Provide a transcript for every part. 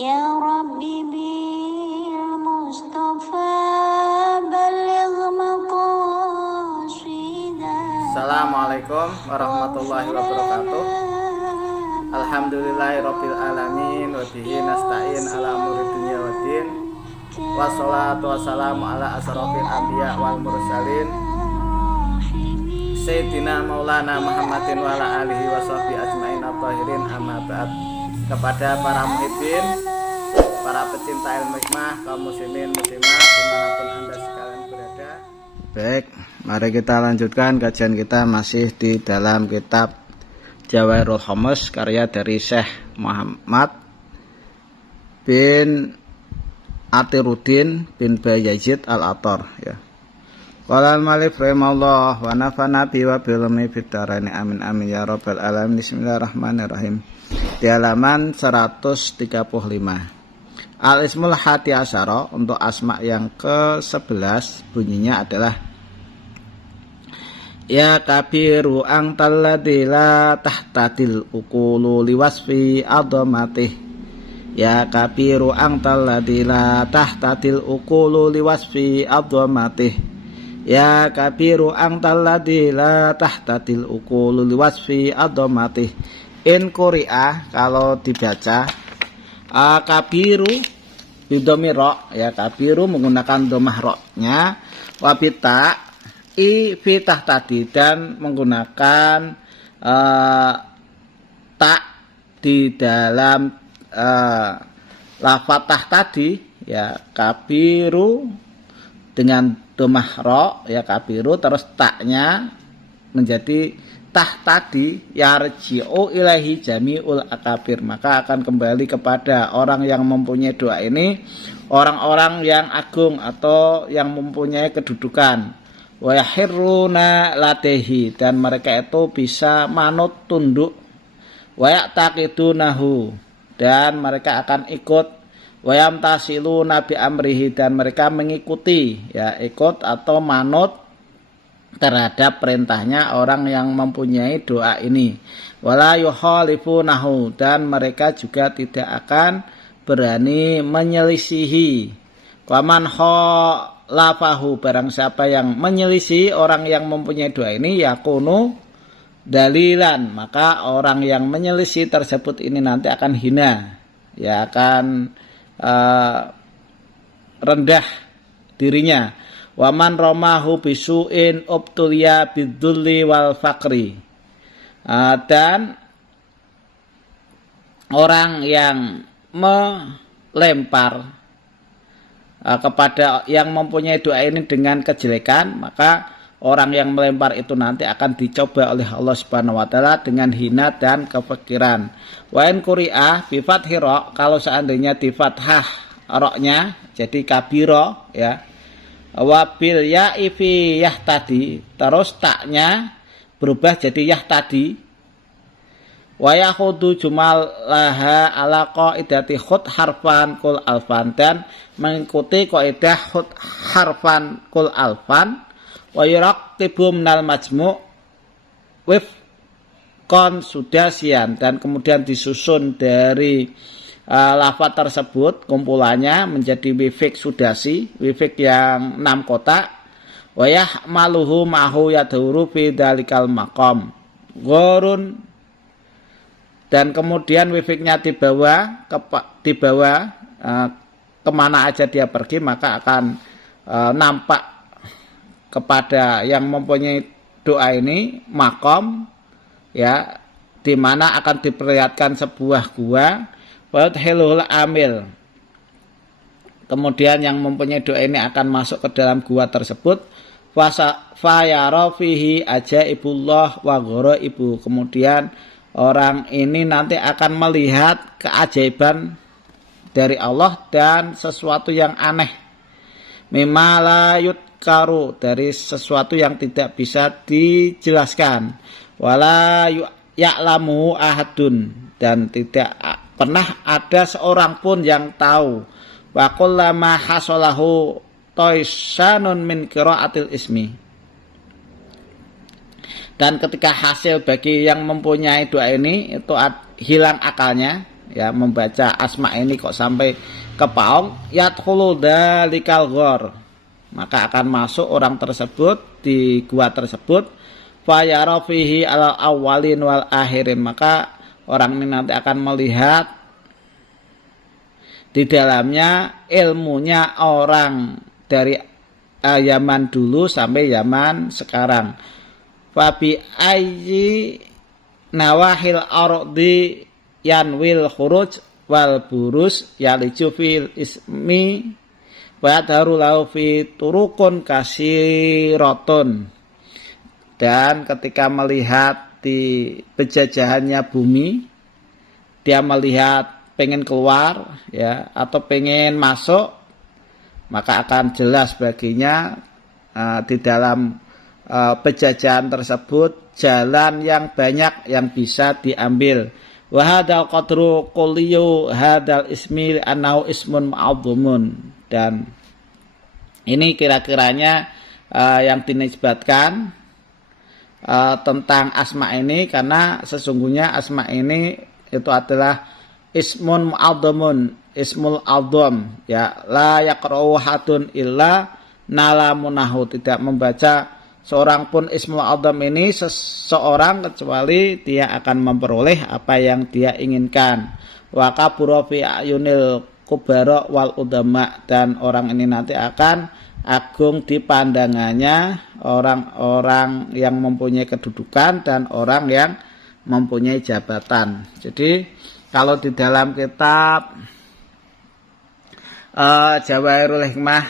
Ya Rabbi bil Mustafa baligh maqasidah. Assalamualaikum warahmatullahi wabarakatuh. Alhamdulillahirabbil alamin wa bihi nasta'in ala umuri dunya waddin. Wassalatu wassalamu ala asrofil anbiya wal mursalin Sayyidina Maulana Muhammadin wa ala alihi wa sahbihi ajmain at-tahirin, amma ba'd. Kepada para muhibbin, para pecinta ilmu hikmah, kaum muslimin muslimat dimanapun anda sekalian berada. Baik, mari kita lanjutkan kajian kita masih di dalam kitab Jawahirul Khamas karya dari Syekh Muhammad bin Atiruddin bin Bayazid Al-Attar, ya. Qala al-Malif rahimahullah wa nafa'ana bi wa bil ilmi fid dharain amin amin ya rabbal alamin. Bismillahirrahmanirrahim. Di halaman 135. Al-Ismul Hati Asyara, untuk asma yang ke-11 bunyinya adalah Ya kabiru angtal ladzi la tahtadil uqulu liwasfi adhamatih. Ya kabiru angtal ladzi la tahtadil uqulu liwasfi adhamatih. Ya kabiru angtal ladzi la tahtadil uqulu liwasfi adhamatih. In quri'ah, kalau dibaca kabiru bidomir ro, ya kabiru menggunakan domah ro-nya, wabita i fitah tadi, dan menggunakan tak di dalam lafatah tadi, ya kabiru dengan domah ro, ya kabiru, terus taknya menjadi tah tadi, yarji'u ilahi jami'ul akabir, maka akan kembali kepada orang yang mempunyai doa ini, orang-orang yang agung atau yang mempunyai kedudukan. Wa yahirruna latehi, dan mereka itu bisa manut tunduk. Wa ya'taqidunahu, dan mereka akan ikut. Wa yamtasiluna bi amrihi, dan mereka mengikuti, ya ikut atau manut terhadap perintahnya orang yang mempunyai doa ini. Wala yukhalifunahu, dan mereka juga tidak akan berani menyelisihi. Waman khalafahu, barang siapa yang menyelisih orang yang mempunyai doa ini, yakunu dalilan, maka orang yang menyelisih tersebut ini nanti akan hina, ya akan rendah dirinya. Waman romahu bisu'in ubtuliya bidzulli wal faqri, dan orang yang melempar kepada yang mempunyai doa ini dengan kejelekan, maka orang yang melempar itu nanti akan dicoba oleh Allah Subhanahu wa taala dengan hina dan kefakiran. Wa in quri'ah bi fathi ra, kalau seandainya di fathah ra-nya jadi kabira, ya. Wabil ya'i fi yahtadi, terus taknya berubah jadi yahtadi. Wa yakhudu jumalaha ala qaidati khud harfan kul alfan, dan mengikuti kaidah khud harfan kul alfan. Wa yuraqibu minal majmu' wif kon sudasian, dan kemudian disusun dari lafaz tersebut kumpulannya menjadi wifik sudasi, wifik yang 6 kotak. Wa yahmaluhu ma'hu yadhuru fi dalikal maqam ghurun, dan kemudian wifiknya dibawa kemana aja dia pergi, maka akan nampak kepada yang mempunyai doa ini makom, ya, di mana akan diperlihatkan sebuah gua. Wadhilul amil, kemudian yang mempunyai doa ini akan masuk ke dalam gua tersebut. Fayara fihi ajaibullah wa ghoraibu, kemudian orang ini nanti akan melihat keajaiban dari Allah dan sesuatu yang aneh. Mimma la yutkaru, dari sesuatu yang tidak bisa dijelaskan. Wala ya'lamu ahadun, dan tidak pernah ada seorang pun yang tahu. Wa kullama hasalahu toisanun min qiraatil ismi, dan ketika hasil bagi yang mempunyai doa ini itu hilang akalnya, ya membaca asma ini kok sampai ke paung, yadkhulu dalikal ghor, maka akan masuk orang tersebut di gua tersebut, fayara fihi al awwalin wal akhirin, maka orang ini nanti akan melihat di dalamnya ilmunya orang dari zaman dulu sampai zaman sekarang. Fabi ayyi nawahil ardi yanwil khuruj wal burus yaliju fil ismi wa daru lau fi turukun kasiratun. Dan ketika melihat di penjajahannya bumi, dia melihat pengen keluar ya atau pengen masuk, maka akan jelas baginya di dalam penjajahan tersebut jalan yang banyak yang bisa diambil. Wa hadzal qadru qulliyu hadzal ismi annahu ismun ma'dhumun. Dan ini kira-kiranya yang dinisbatkan tentang asma ini, karena sesungguhnya asma ini itu adalah ismun mu'adzamun, ismul adzam, ya, la yaqra'u hadun illa nalamunahu, tidak membaca seorang pun ismul adzam ini seseorang kecuali dia akan memperoleh apa yang dia inginkan. Wa kabura fi ayunil kubara wal udama, dan orang ini nanti akan agung di pandangannya orang-orang yang mempunyai kedudukan dan orang yang mempunyai jabatan. Jadi kalau di dalam kitab Jawahirul Hikmah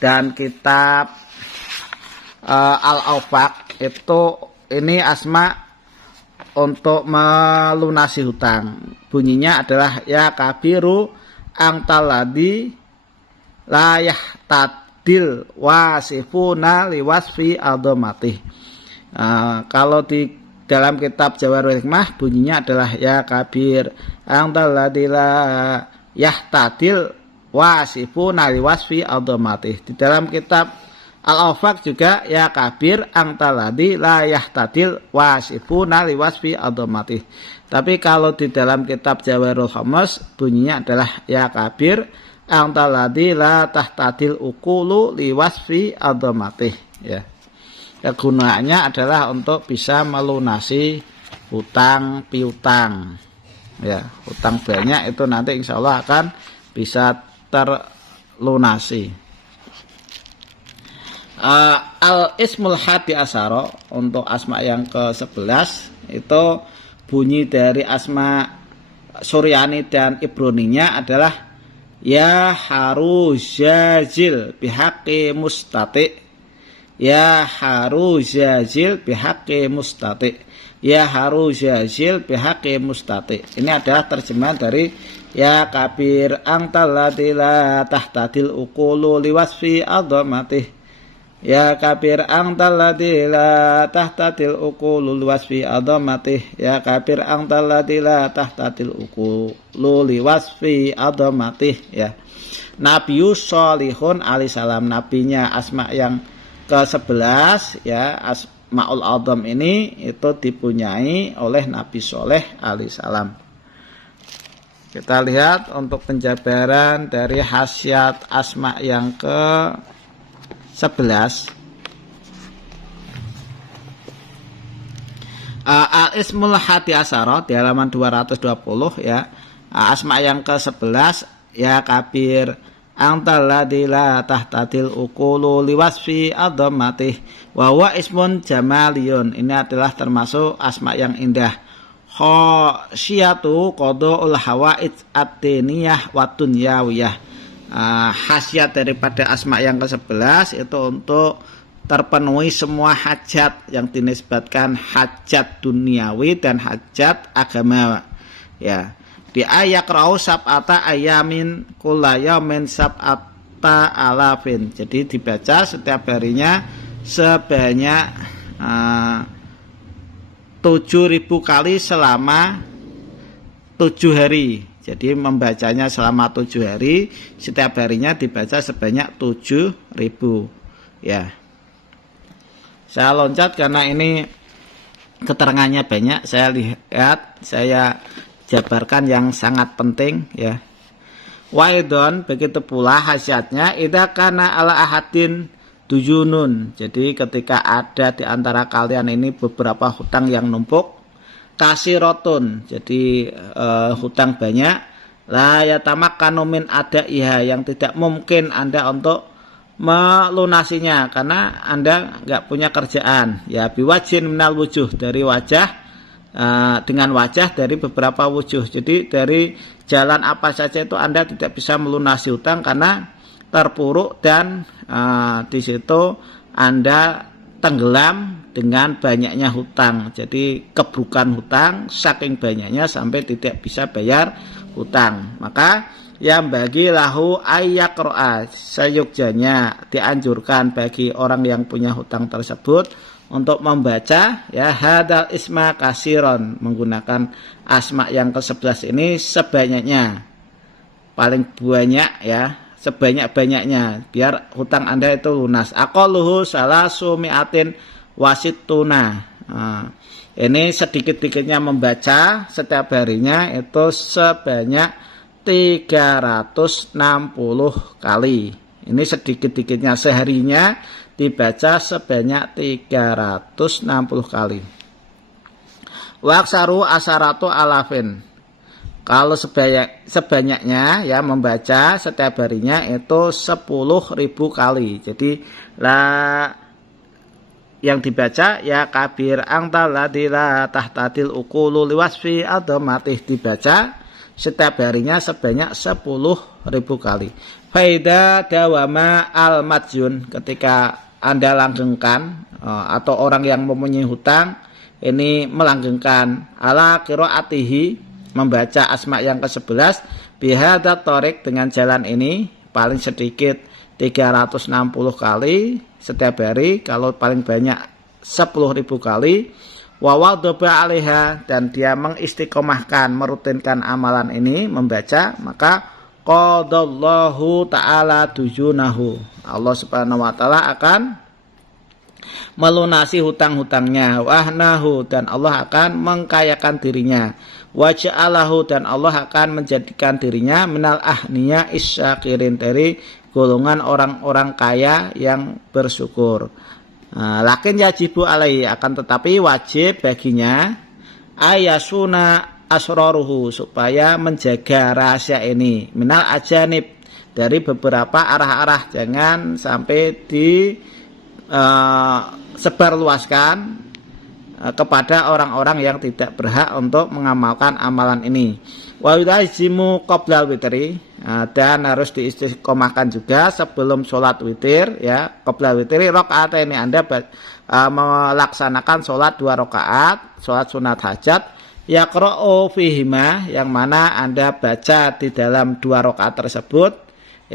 dan kitab Al-Awfaq itu ini asma untuk melunasi hutang. Bunyinya adalah ya kabiru angtaladi layah tadil wasifuna liwasfi aldomatih. Kalau di dalam kitab Jawahirul Hikmah bunyinya adalah ya kabir angtaladi layah tadil wasifuna liwasfi aldomatih. Di dalam kitab Al-Awfaq juga ya kabir angtaladi la yahtadil wasifuna liwasfi adhamati. Tapi kalau di dalam kitab Jawahirul Khamas bunyinya adalah ya kabir angtaladi la tahtadil ukulu liwasfi adhamati, ya. Kegunaannya adalah untuk bisa melunasi hutang piutang, ya. Hutang banyak itu nanti insya Allah akan bisa terlunasi. Al-ismul hadi asyara untuk asma yang ke-11 itu bunyi dari asma Suryani dan Ibroninya adalah ya haruzazil bihaqi mustati, ya haruzazil bihaqi mustati, ya haruzazil bihaqi mustati. Ini adalah terjemahan dari ya kabir angtalladzi la tahtadil uqulu liwasfi adhamatih, ya kabir angtalladzi la tahtadil uqulu liwasfi adhamatih, ya kabir angtalladzi la tahtadil uqulu liwasfi adhamatih, ya. Nabius Sholihun alaihi salam, nabinya asma yang ke-11 ya, Asmaul Adzam ini itu dipunyai oleh Nabi Soleh alaihi salam. Kita lihat untuk penjabaran dari khasiat asma yang ke-11. Al-Ismul Hadi Asyara di halaman 220 ya. Asma yang ke-11 ya kabir angtalladzi la tahtadil uqulu liwasfi adhammatih wa huwa ismun jamaliyun. Ini adalah termasuk asma yang indah. Khasyatu qadaul hawaid at-tiniyah wa dunyawiyah. Khasiat daripada asma yang ke-11 itu untuk terpenuhi semua hajat yang dinisbatkan hajat duniawi dan hajat agama, ya. Di ayat rau sab'ata ayamin kullayamin sab'ata alafin. Jadi dibaca setiap harinya sebanyak 7.000 kali selama 7 hari. Jadi membacanya selama 7 hari, setiap harinya dibaca sebanyak 7.000, ya. Saya loncat karena ini keterangannya banyak. Saya lihat, saya jabarkan yang sangat penting ya. Waidon, begitu pula khasiatnya idza kana ala ahadin duyunun. Jadi ketika ada di antara kalian ini beberapa hutang yang numpuk, kasirotun, jadi hutang banyak, la yatamakkanu min adaiha, yang tidak mungkin Anda untuk melunasinya karena Anda nggak punya kerjaan ya, biwajin minal wujuh, dari wajah dengan wajah dari beberapa wujuh. Jadi dari jalan apa saja itu Anda tidak bisa melunasi hutang karena terpuruk dan di situ Anda tenggelam dengan banyaknya hutang. Jadi kebrukan hutang saking banyaknya sampai tidak bisa bayar hutang. Maka yang bagi lahu ayyakro'a, seyogjanya dianjurkan bagi orang yang punya hutang tersebut untuk membaca ya hadal isma kasiron, menggunakan asma yang ke-11 ini sebanyaknya, paling banyak ya, sebanyak-banyaknya biar hutang Anda itu lunas. Aqalluhu salasu mi'atin wasituna. Ini sedikit-dikitnya membaca setiap harinya itu sebanyak 360 kali. Ini sedikit-dikitnya, seharinya dibaca sebanyak 360 kali. Waksaru asaratu alafin. Kalau sebanyaknya ya membaca setiap harinya itu 10.000 kali. Jadi yang dibaca ya kabir angtal ladila tahtadil ukulu liwasfi adhamatih, dibaca setiap harinya sebanyak 10.000 kali. Faida dawama al madjun, ketika Anda langgengkan atau orang yang mempunyai hutang ini melanggengkan ala qiraatihi, membaca asma yang ke-11 bihadza thariq, dengan jalan ini paling sedikit 360 kali setiap hari, kalau paling banyak 10.000 kali. Wawadhoba alaiha, dan dia mengistiqomahkan, merutinkan amalan ini membaca, maka qadallahu ta'ala dujunahu, Allah subhanahu wa ta'ala akan melunasi hutang-hutangnya. Wahnahu, dan Allah akan mengkayakan dirinya. Waja'alahu, dan Allah akan menjadikan dirinya minal ahniya isyakirin, dari golongan orang-orang kaya yang bersyukur. Lakin yajibu alaihi, akan tetapi wajib baginya ayasuna asroruhu, supaya menjaga rahasia ini minal ajanib, dari beberapa arah-arah, jangan sampai disebarluaskan kepada orang-orang yang tidak berhak untuk mengamalkan amalan ini. Wa yulazimu qoblal witri, dan harus diistiqomahkan juga sebelum sholat witir ya. Qoblal witri rakaat ini, Anda melaksanakan sholat 2 rakaat, sholat sunat hajat, yaqra'u fihima, yang mana Anda baca di dalam 2 rakaat tersebut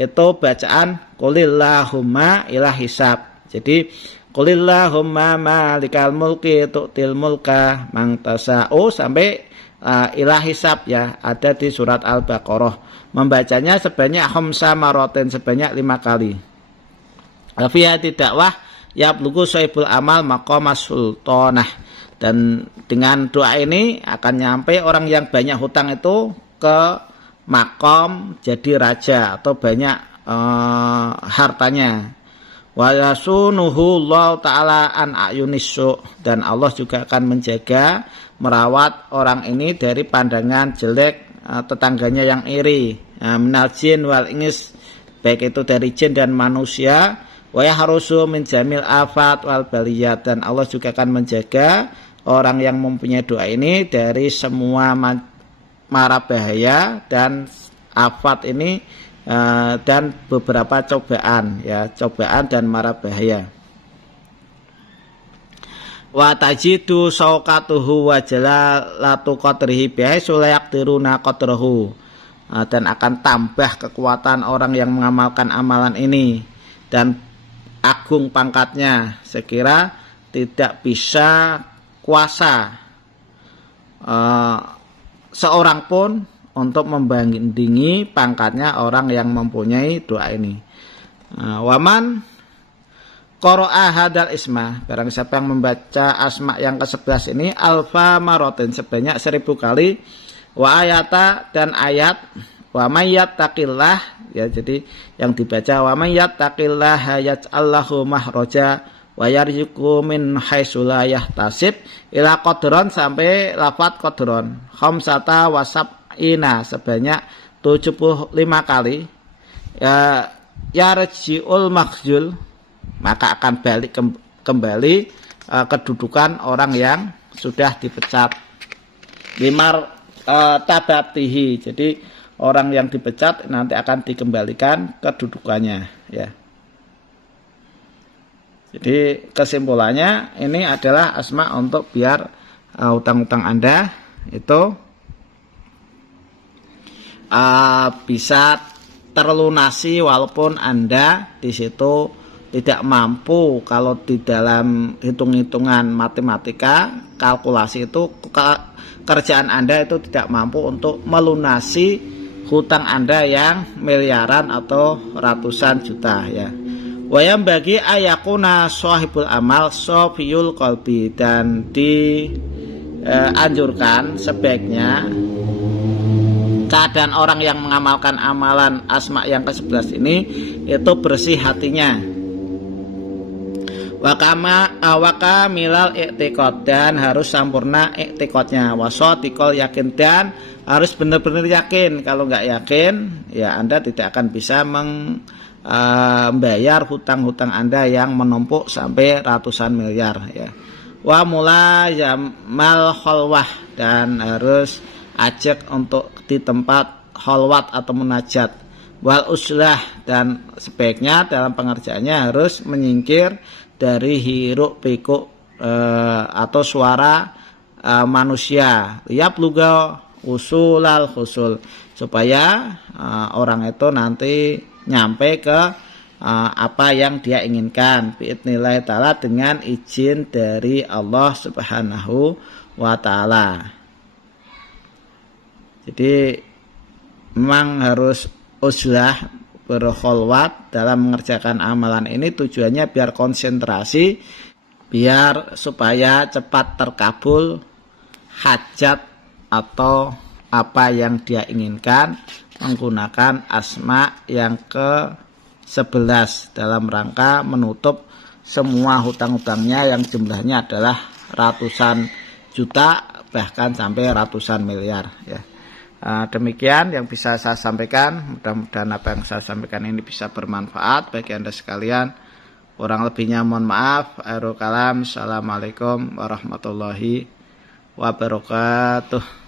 itu bacaan qulillahumma ila hisab. Jadi qulillahumma malikal mulki tu'til mulka man tasa'u sampai ila hisab ya, ada di surat Al-Baqarah. Membacanya sebanyak khamsa marotin, sebanyak 5 kali. Alfiyati dakwah yablugu saibul amal maqamas sultanah, dan dengan doa ini akan nyampe orang yang banyak hutang itu ke makom jadi raja atau banyak hartanya. Wa yasunuhu Allah ta'ala an ayunisu, dan Allah juga akan menjaga, merawat orang ini dari pandangan jelek tetangganya yang iri, minal jin wal ins, baik itu dari jin dan manusia. Wa yahrusu min jamil afat wal baliyat, dan Allah juga akan menjaga orang yang mempunyai doa ini dari semua mara bahaya dan afat ini, dan beberapa cobaan ya, cobaan dan mara bahaya. Wa tajidu sauqatuhu wa jalalatu qadrihi bihaitsu la yaqdiruna qadrahu, dan akan tambah kekuatan orang yang mengamalkan amalan ini dan agung pangkatnya sekira tidak bisa kuasa seorang pun untuk membandingi pangkatnya orang yang mempunyai doa ini. Waman qara'a hadal isma, barang siapa yang membaca asma yang ke-11 ini alfa marotin, sebanyak 1000 kali, Wa ayata dan ayat wa may yattaqillah, ya, jadi yang dibaca wa may yattaqillah yaj'al lahu mahraja wa yarzuqhu min haitsu la yahtasib ila qadron sampai lafaz qadron khamsata wasab'ina sebanyak 75 kali. Ya yarji'ul makhzul, maka akan balik kembali kedudukan orang yang sudah dipecat. Limar tabatihi, jadi orang yang dipecat nanti akan dikembalikan kedudukannya, ya. Jadi kesimpulannya ini adalah asma untuk biar hutang-hutang Anda itu bisa terlunasi walaupun Anda di situ tidak mampu. Kalau di dalam hitung-hitungan matematika kalkulasi itu kerjaan Anda itu tidak mampu untuk melunasi hutang Anda yang miliaran atau ratusan juta, ya. Wayam bagi ayakuna sahibul amal sofiyul qalbi, dan dianjurkan sebaiknya keadaan orang yang mengamalkan amalan asma yang ke-11 ini itu bersih hatinya. Waka milal i'tiqad, dan harus sempurna i'tiqadnya. Wasotikol yakin, dan harus benar-benar yakin. Kalau nggak yakin, ya Anda tidak akan bisa membayar hutang-hutang Anda yang menumpuk sampai ratusan miliar, ya. Wa mula yamal khalwah, dan harus ajak untuk di tempat khalwat atau munajat. Wal uslah, dan sebaiknya dalam pengerjaannya harus menyingkir dari hiruk pikuk atau suara manusia. Liap luga usulal khusul, supaya orang itu nanti nyampe ke apa yang dia inginkan biidznillah ta'ala, dengan izin dari Allah Subhanahu wa ta'ala. Jadi memang harus uzlah, berkholwat dalam mengerjakan amalan ini, tujuannya biar konsentrasi, biar supaya cepat terkabul hajat atau apa yang dia inginkan menggunakan asma yang ke-11 dalam rangka menutup semua hutang-hutangnya yang jumlahnya adalah ratusan juta bahkan sampai ratusan miliar, ya. Demikian yang bisa saya sampaikan. Mudah-mudahan apa yang saya sampaikan ini bisa bermanfaat bagi Anda sekalian. Kurang lebihnya mohon maaf. Akhirul kalam. Assalamualaikum warahmatullahi wabarakatuh.